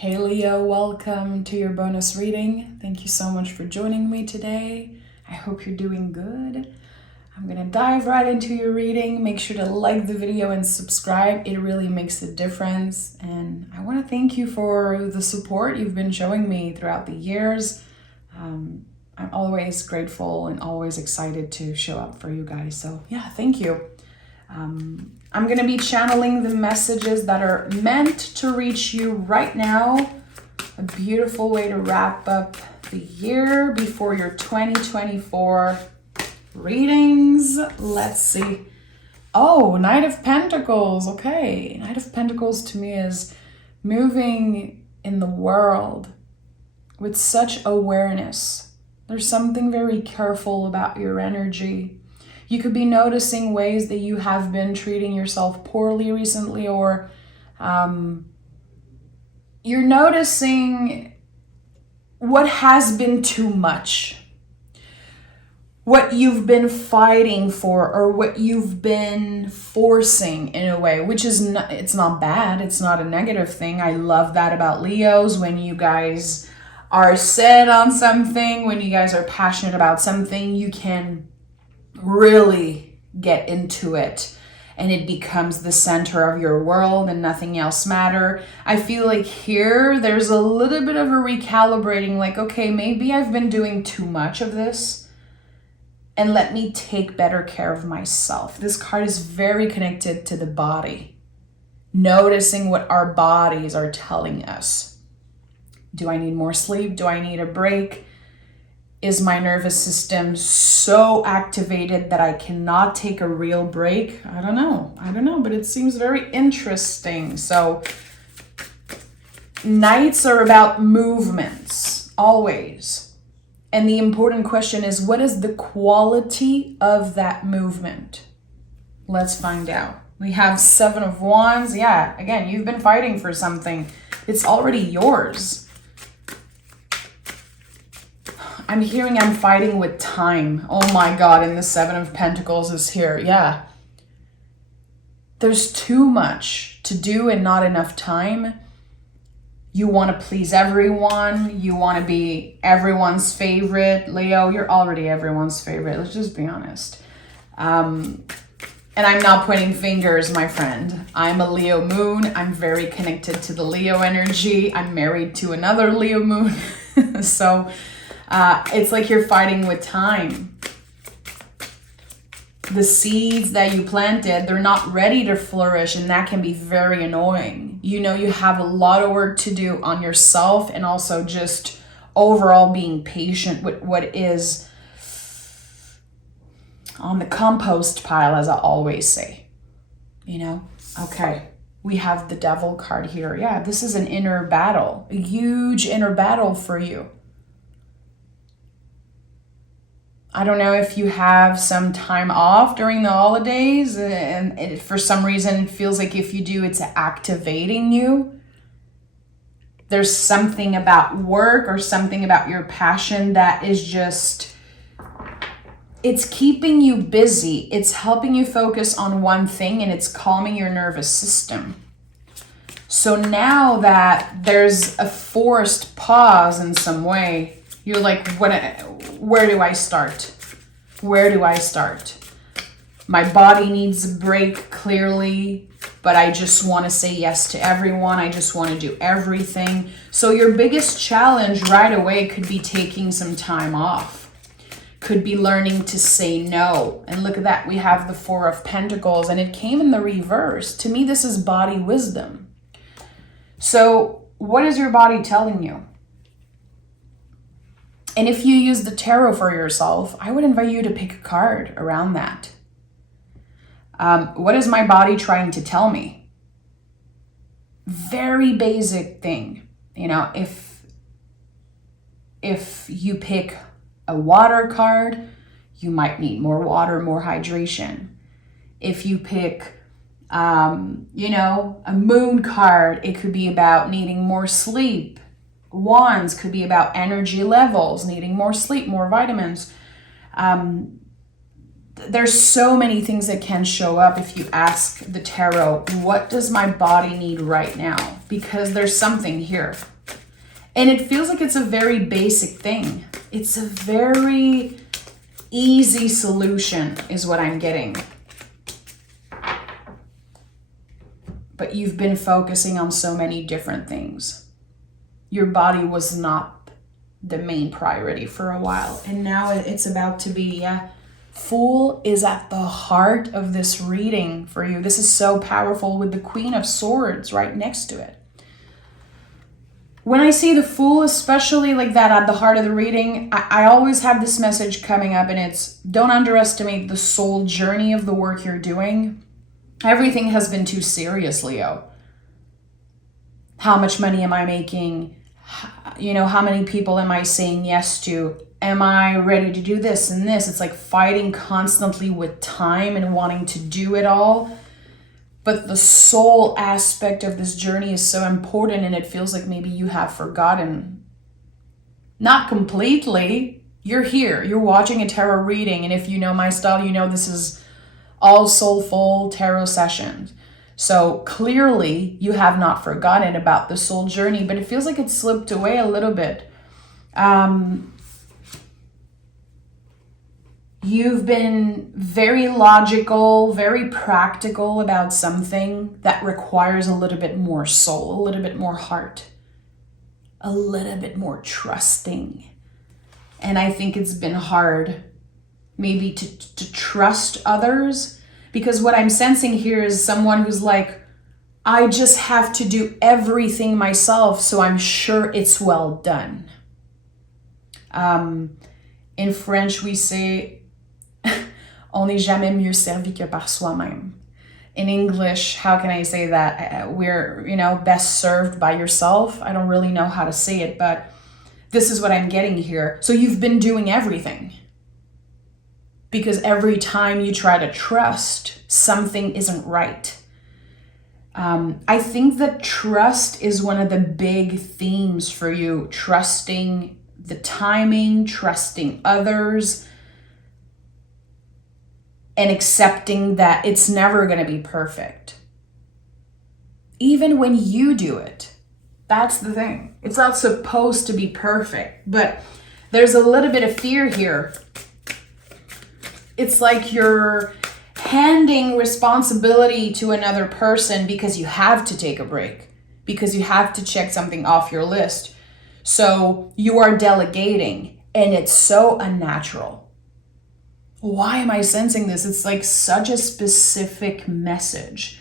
Hey Leo, welcome to your bonus reading. Thank you so much for joining me today. I hope you're doing good. I'm gonna dive right into your reading. Make sure to like the video and subscribe. It really makes a difference. And I want to thank you for the support you've been showing me throughout the years. I'm always grateful and always excited to show up for you guys. So yeah, thank you. I'm going to be channeling the messages that are meant to reach you right now. A beautiful way to wrap up the year before your 2024 readings. Let's see. Oh, Knight of Pentacles. Okay. Knight of Pentacles to me is moving in the world with such awareness. There's something very careful about your energy. You could be noticing ways that you have been treating yourself poorly recently, or you're noticing what has been too much, what you've been fighting for, or what you've been forcing in a way, which is not, it's not bad. It's not a negative thing. I love that about Leos. When you guys are set on something, when you guys are passionate about something, you can really get into it and it becomes the center of your world and nothing else matter. I feel like here there's a little bit of a recalibrating, like, okay, maybe I've been doing too much of this and let me take better care of myself. This card is very connected to the body, noticing what our bodies are telling us. Do I need more sleep? Do I need a break? Is my nervous system so activated that I cannot take a real break? I don't know, but it seems very interesting. So nights are about movements, always. And the important question is, what is the quality of that movement? Let's find out. We have 7 of Wands. Yeah, again, you've been fighting for something. It's already yours. I'm hearing I'm fighting with time. Oh my God, and the 7 of Pentacles is here. Yeah. There's too much to do and not enough time. You want to please everyone. You want to be everyone's favorite. Leo, you're already everyone's favorite. Let's just be honest. And I'm not pointing fingers, my friend. I'm a Leo moon. I'm very connected to the Leo energy. I'm married to another Leo moon. So it's like you're fighting with time. The seeds that you planted, they're not ready to flourish, and that can be very annoying. You know, you have a lot of work to do on yourself and also just overall being patient with what is on the compost pile, as I always say. You know? Okay. We have the Devil card here. Yeah, this is an inner battle, a huge inner battle for you. I don't know if you have some time off during the holidays, and for some reason it feels like if you do, it's activating you. There's something about work or something about your passion that is just, it's keeping you busy. It's helping you focus on one thing, and it's calming your nervous system. So now that there's a forced pause in some way, you're like, where do I start? Where do I start? My body needs a break, clearly, but I just want to say yes to everyone. I just want to do everything. So your biggest challenge right away could be taking some time off. Could be learning to say no. And look at that. We have the 4 of Pentacles, and it came in the reverse. To me, this is body wisdom. So what is your body telling you? And if you use the tarot for yourself, I would invite you to pick a card around that. What is my body trying to tell me? Very basic thing. You know, if you pick a water card, you might need more water, more hydration. If you pick, a moon card, it could be about needing more sleep. Wands could be about energy levels, needing more sleep, more vitamins. there's so many things that can show up if you ask the tarot, what does my body need right now? Because there's something here. And it feels like it's a very basic thing. It's a very easy solution is what I'm getting. But you've been focusing on so many different things. Your body was not the main priority for a while. And now it's about to be, Fool is at the heart of this reading for you. This is so powerful with the Queen of Swords right next to it. When I see the Fool, especially like that at the heart of the reading, I always have this message coming up, and it's don't underestimate the soul journey of the work you're doing. Everything has been too serious, Leo. How much money am I making? How many people am I saying yes to? Am I ready to do this and this? It's like fighting constantly with time and wanting to do it all. But the soul aspect of this journey is so important, and it feels like maybe you have forgotten. Not completely. You're here. You're watching a tarot reading, and if you know my style, you know this is all soulful tarot sessions. So clearly you have not forgotten about the soul journey, but it feels like it slipped away a little bit. You've been very logical, very practical about something that requires a little bit more soul, a little bit more heart, a little bit more trusting. And I think it's been hard maybe to trust others, because what I'm sensing here is someone who's like, I just have to do everything myself, so I'm sure it's well done. In French, we say, on n'est jamais mieux servi que par soi-même. In English, how can I say that? We're, best served by yourself. I don't really know how to say it, but this is what I'm getting here. So you've been doing everything. Because every time you try to trust, something isn't right. I think that trust is one of the big themes for you. Trusting the timing, trusting others, and accepting that it's never going to be perfect. Even when you do it, that's the thing. It's not supposed to be perfect, but there's a little bit of fear here. It's like you're handing responsibility to another person because you have to take a break, because you have to check something off your list. So you are delegating, and it's so unnatural. Why am I sensing this? It's like such a specific message.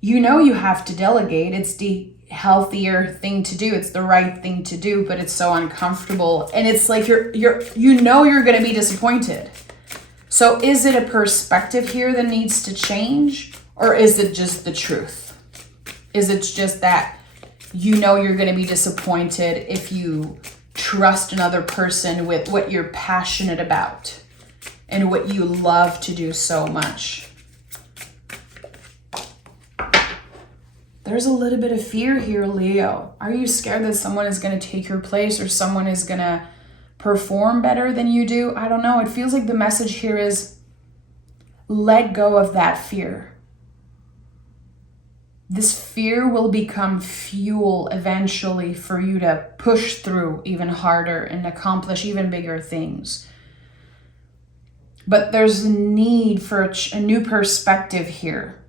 You have to delegate. It's the healthier thing to do. It's the right thing to do, but it's so uncomfortable. And it's like you're going to be disappointed. So is it a perspective here that needs to change? Or is it just the truth? Is it just that you're going to be disappointed if you trust another person with what you're passionate about and what you love to do so much? There's a little bit of fear here, Leo. Are you scared that someone is going to take your place, or someone is going to perform better than you do? I don't know. It feels like the message here is let go of that fear. This fear will become fuel eventually for you to push through even harder and accomplish even bigger things. But there's a need for a new perspective here,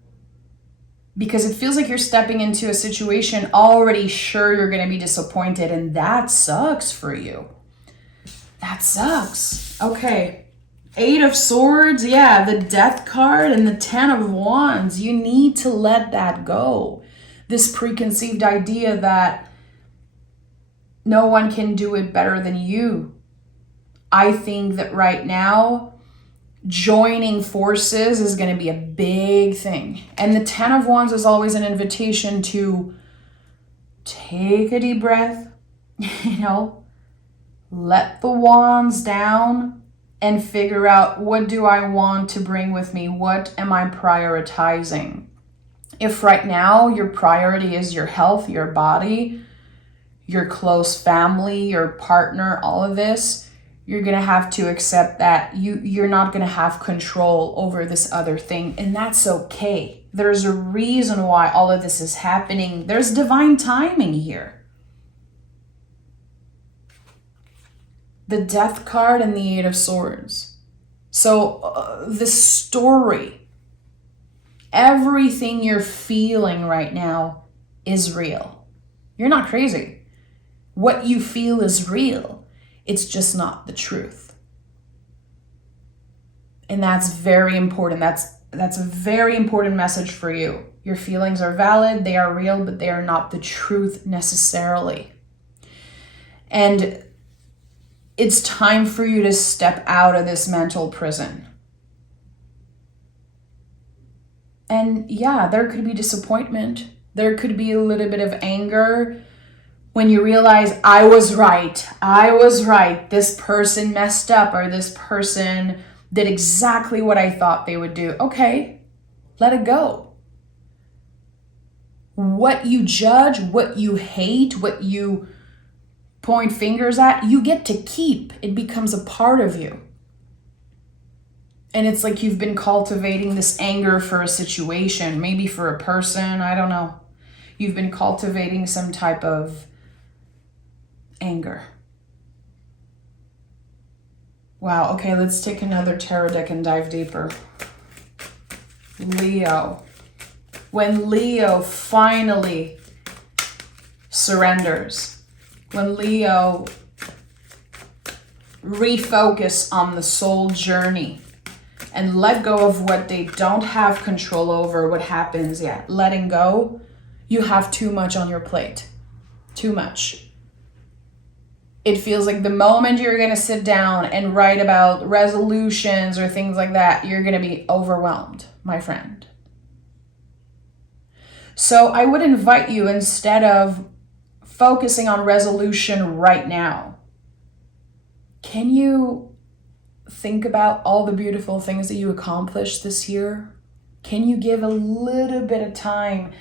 because it feels like you're stepping into a situation already sure you're going to be disappointed, and that sucks for you. That sucks. Okay. 8 of Swords, the Death card, and the 10 of Wands. You need to let that go. This preconceived idea that no one can do it better than you. I think that right now, joining forces is going to be a big thing. And the 10 of Wands is always an invitation to take a deep breath, let the wands down, and figure out, what do I want to bring with me? What am I prioritizing? If right now your priority is your health, your body, your close family, your partner, all of this, You're going to have to accept that you're not going to have control over this other thing, and that's okay. There's a reason why all of this is happening. There's divine timing here. The Death card and the Eight of Swords. So the story, everything you're feeling right now is real. You're not crazy. What you feel is real. It's just not the truth. And that's very important. That's a very important message for you. Your feelings are valid, they are real, but they are not the truth necessarily. And it's time for you to step out of this mental prison. And yeah, there could be disappointment. There could be a little bit of anger when you realize, I was right. This person messed up, or this person did exactly what I thought they would do. Okay, let it go. What you judge, what you hate, what you point fingers at, you get to keep. It becomes a part of you. And it's like you've been cultivating this anger for a situation, maybe for a person, I don't know. You've been cultivating some type of anger. Wow, okay, let's take another tarot deck and dive deeper. Leo. When Leo finally surrenders, when Leo refocus on the soul journey and let go of what they don't have control over, what happens, letting go, you have too much on your plate. Too much. It feels like the moment you're going to sit down and write about resolutions or things like that, you're going to be overwhelmed, my friend. So I would invite you, instead of focusing on resolution right now, can you think about all the beautiful things that you accomplished this year? Can you give a little bit of time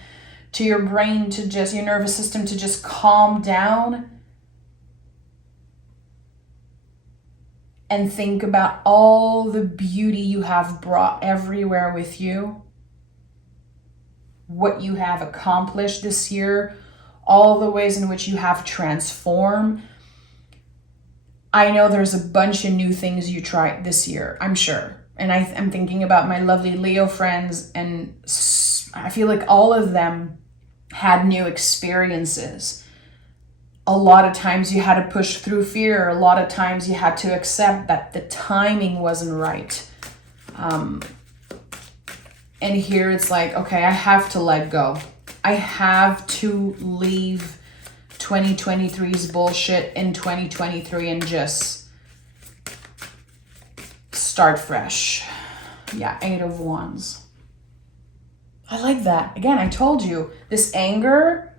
to your brain, to just your nervous system, to just calm down and think about all the beauty you have brought everywhere with you, what you have accomplished this year, all the ways in which you have transformed. I know there's a bunch of new things you tried this year, I'm sure. And I'm thinking about my lovely Leo friends, and I feel like all of them had new experiences. A lot of times you had to push through fear. A lot of times you had to accept that the timing wasn't right. And here it's like, okay, I have to let go. I have to leave 2023's bullshit in 2023 and just start fresh. Yeah, Eight of Wands. I like that. Again, I told you, this anger,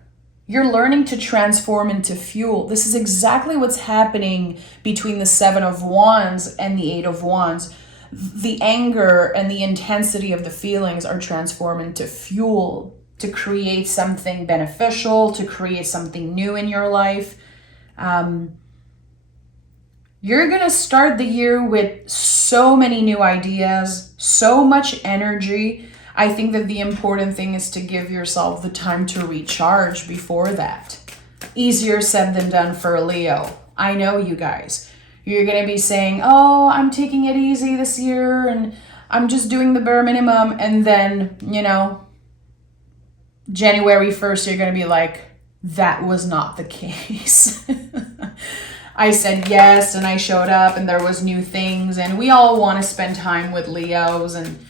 you're learning to transform into fuel. This is exactly what's happening between the Seven of Wands and the Eight of Wands. The anger and the intensity of the feelings are transformed into fuel to create something beneficial, to create something new in your life. You're going to start the year with so many new ideas, so much energy. I think that the important thing is to give yourself the time to recharge before that. Easier said than done for a Leo. I know, you guys. You're going to be saying, oh, I'm taking it easy this year and I'm just doing the bare minimum. And then, January 1st, you're going to be like, that was not the case. I said yes and I showed up and there was new things, and we all want to spend time with Leos, and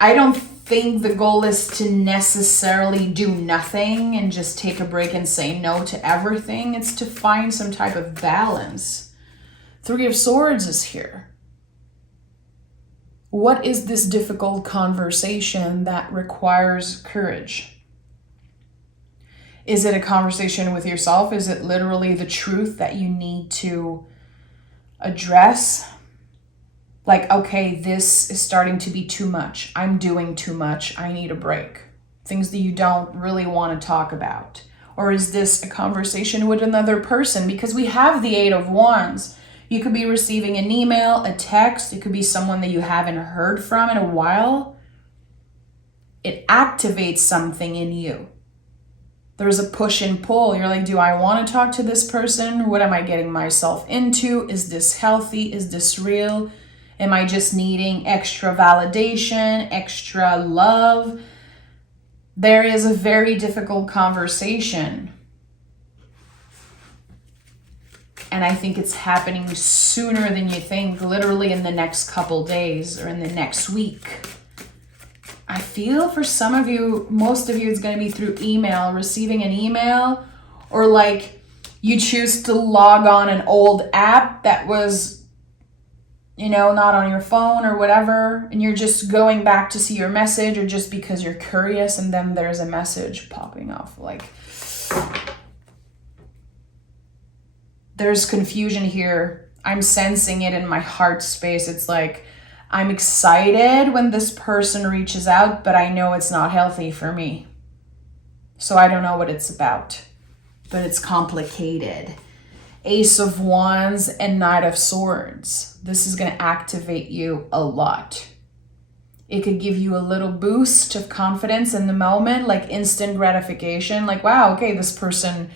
I don't think the goal is to necessarily do nothing and just take a break and say no to everything. It's to find some type of balance. Three of Swords is here. What is this difficult conversation that requires courage? Is it a conversation with yourself? Is it literally the truth that you need to address? Like, okay, this is starting to be too much. I'm doing too much. I need a break. Things that you don't really want to talk about. Or is this a conversation with another person? Because we have the Eight of Wands. You could be receiving an email, a text. It could be someone that you haven't heard from in a while. It activates something in you. There's a push and pull. You're like, do I want to talk to this person? What am I getting myself into? Is this healthy? Is this real? Am I just needing extra validation, extra love? There is a very difficult conversation. And I think it's happening sooner than you think, literally in the next couple days or in the next week. I feel for some of you, most of you, it's going to be through email, receiving an email, or like you choose to log on an old app that was, not on your phone or whatever, and you're just going back to see your message, or just because you're curious, and then there's a message popping off. Like, there's confusion here. I'm sensing it in my heart space. It's like, I'm excited when this person reaches out, but I know it's not healthy for me. So I don't know what it's about, but it's complicated. Ace of Wands and Knight of Swords. This is going to activate you a lot. It could give you a little boost of confidence in the moment, like instant gratification. Like, wow, okay, this person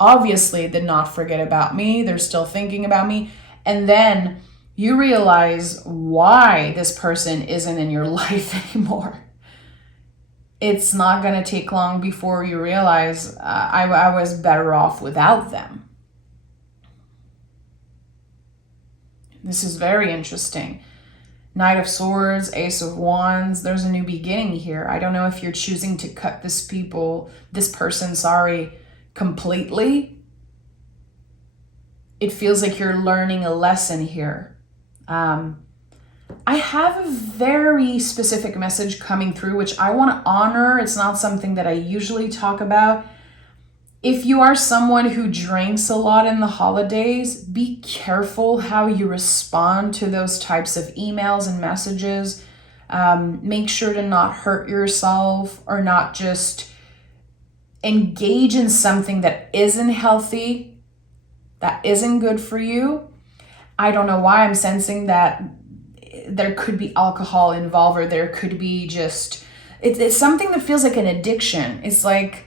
obviously did not forget about me. They're still thinking about me. And then you realize why this person isn't in your life anymore. It's not going to take long before you realize I was better off without them. This is very interesting. Knight of Swords, Ace of Wands. There's a new beginning here. I don't know if you're choosing to cut this person, completely. It feels like you're learning a lesson here. I have a very specific message coming through, which I want to honor. It's not something that I usually talk about. If you are someone who drinks a lot in the holidays, be careful how you respond to those types of emails and messages. Make sure to not hurt yourself, or not just engage in something that isn't healthy, that isn't good for you. I don't know why I'm sensing that there could be alcohol involved, or there could be just, it's something that feels like an addiction. It's like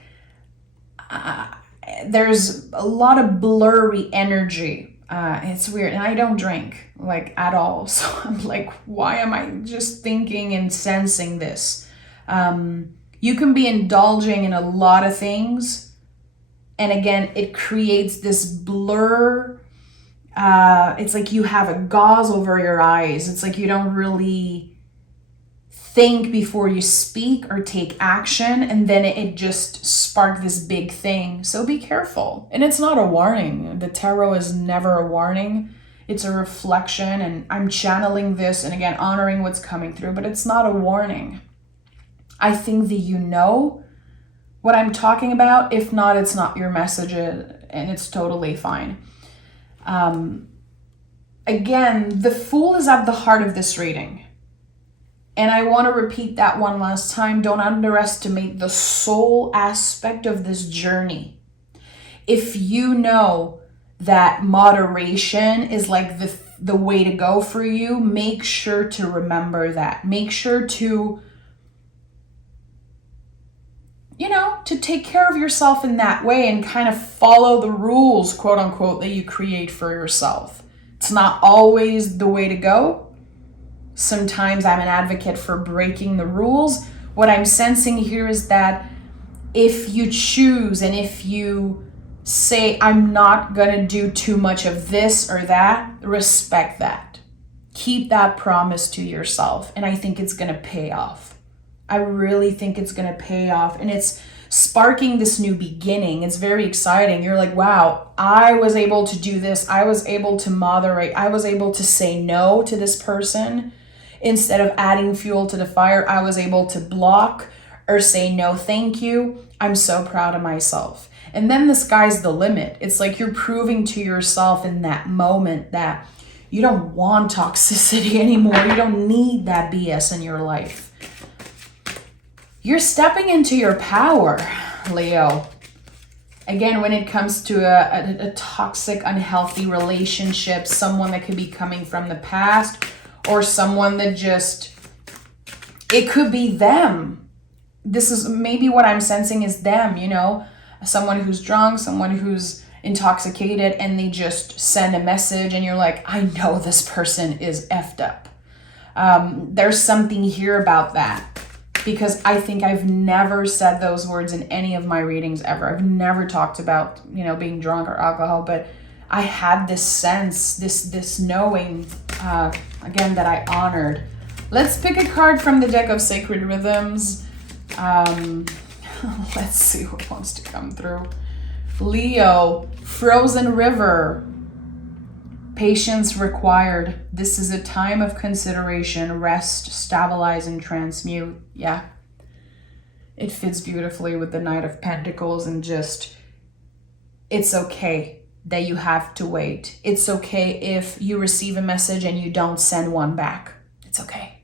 there's a lot of blurry energy. It's weird. And I don't drink like at all. So I'm like, why am I just thinking and sensing this? You can be indulging in a lot of things. And again, it creates this blur. It's like you have a gauze over your eyes. It's like you don't really think before you speak or take action, and then it just sparked this big thing. So be careful. And it's not a warning. The tarot is never a warning. It's a reflection, and I'm channeling this and again honoring what's coming through, but it's not a warning. I think that you know what I'm talking about. If not, it's not your message, and it's totally fine. Again, the Fool is at the heart of this reading. And I want to repeat that one last time. Don't underestimate the soul aspect of this journey. If you know that moderation is like the way to go for you, make sure to remember that. Make sure to, to take care of yourself in that way and kind of follow the rules, quote unquote, that you create for yourself. It's not always the way to go. Sometimes I'm an advocate for breaking the rules. What I'm sensing here is that if you choose and if you say, I'm not going to do too much of this or that, respect that. Keep that promise to yourself. And I think it's going to pay off. I really think it's going to pay off. And it's sparking this new beginning. It's very exciting. You're like, wow, I was able to do this. I was able to moderate. I was able to say no to this person. Instead of adding fuel to the fire, I was able to block or say no, thank you. I'm so proud of myself. And then the sky's the limit. It's like you're proving to yourself in that moment that you don't want toxicity anymore. You don't need that BS in your life. You're stepping into your power, Leo. Again, when it comes to a toxic, unhealthy relationship, someone that could be coming from the past, or someone that just, it could be them. This is maybe what I'm sensing is them, you know, someone who's drunk, someone who's intoxicated, and they just send a message and you're like, I know this person is effed up. There's something here about that, because I think I've never said those words in any of my readings ever. I've never talked about, you know, being drunk or alcohol, but I had this sense, this knowing, again, that I honored. Let's pick a card from the deck of Sacred Rhythms. Let's see what wants to come through. Leo, Frozen River. Patience required. This is a time of consideration, rest, stabilize, and transmute. Yeah. It fits beautifully with the Knight of Pentacles, and just, it's okay that you have to wait. It's okay if you receive a message and you don't send one back. It's okay.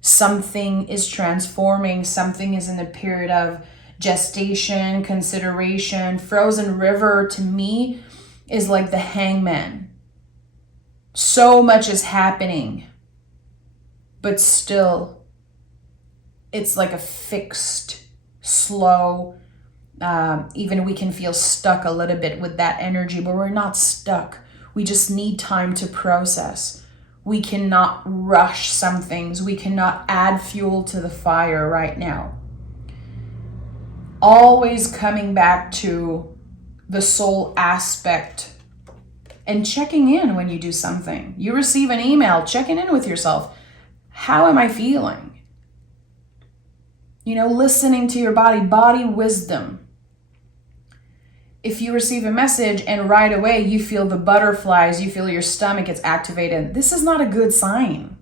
Something is transforming. Something is in a period of gestation, consideration. Frozen River to me is like the Hangman. So much is happening, but still it's like a fixed, slow, even we can feel stuck a little bit with that energy, but we're not stuck. We just need time to process. We cannot rush some things. We cannot add fuel to the fire right now. Always coming back to the soul aspect and checking in when you do something. You receive an email, checking in with yourself. How am I feeling? You know, listening to your body wisdom. If you receive a message and right away you feel the butterflies, you feel your stomach gets activated, this is not a good sign.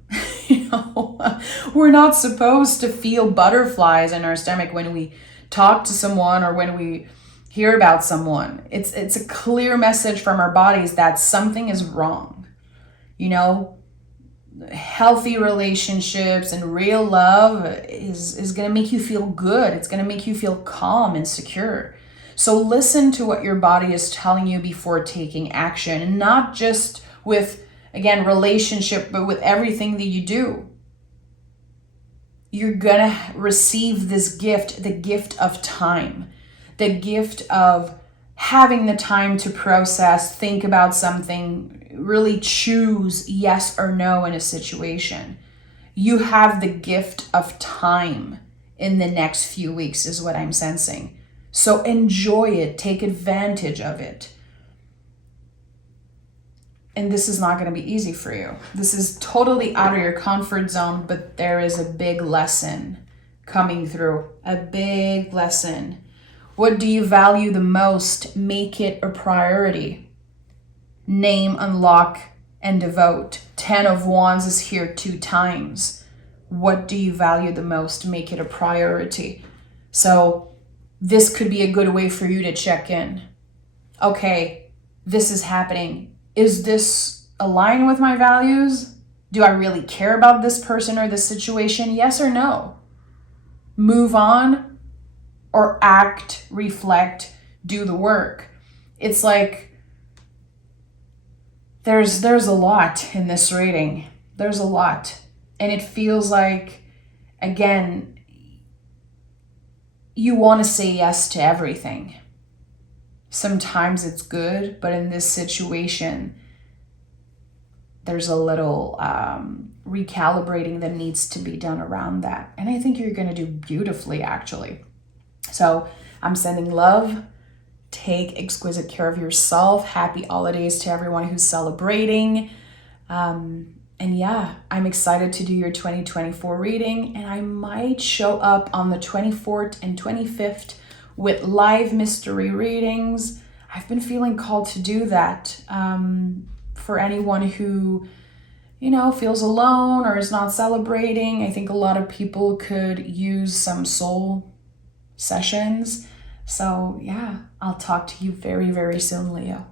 You know, we're not supposed to feel butterflies in our stomach when we talk to someone or when we hear about someone. It's a clear message from our bodies that something is wrong. You know, healthy relationships and real love is going to make you feel good. It's going to make you feel calm and secure. So listen to what your body is telling you before taking action, and not just with, again, relationship, but with everything that you do. You're going to receive this gift, the gift of time. The gift of having the time to process, think about something, really choose yes or no in a situation. You have the gift of time in the next few weeks is what I'm sensing. So enjoy it, take advantage of it. And this is not going to be easy for you. This is totally out of your comfort zone, but there is a big lesson coming through, a big lesson. What do you value the most? Make it a priority. Name, unlock, and devote. 10 of Wands is here 2 times. What do you value the most? Make it a priority. So this could be a good way for you to check in. Okay, this is happening. Is this aligned with my values? Do I really care about this person or this situation? Yes or no? Move on. Or act, reflect, do the work. It's like there's a lot in this reading. There's a lot. And it feels like, again, you want to say yes to everything. Sometimes it's good, but in this situation, there's a little recalibrating that needs to be done around that. And I think you're going to do beautifully, actually. So I'm sending love. Take exquisite care of yourself. Happy holidays to everyone who's celebrating. And yeah, I'm excited to do your 2024 reading. And I might show up on the 24th and 25th with live mystery readings. I've been feeling called to do that for anyone who, you know, feels alone or is not celebrating. I think a lot of people could use some soul sessions. So yeah, I'll talk to you very, very soon, Leo.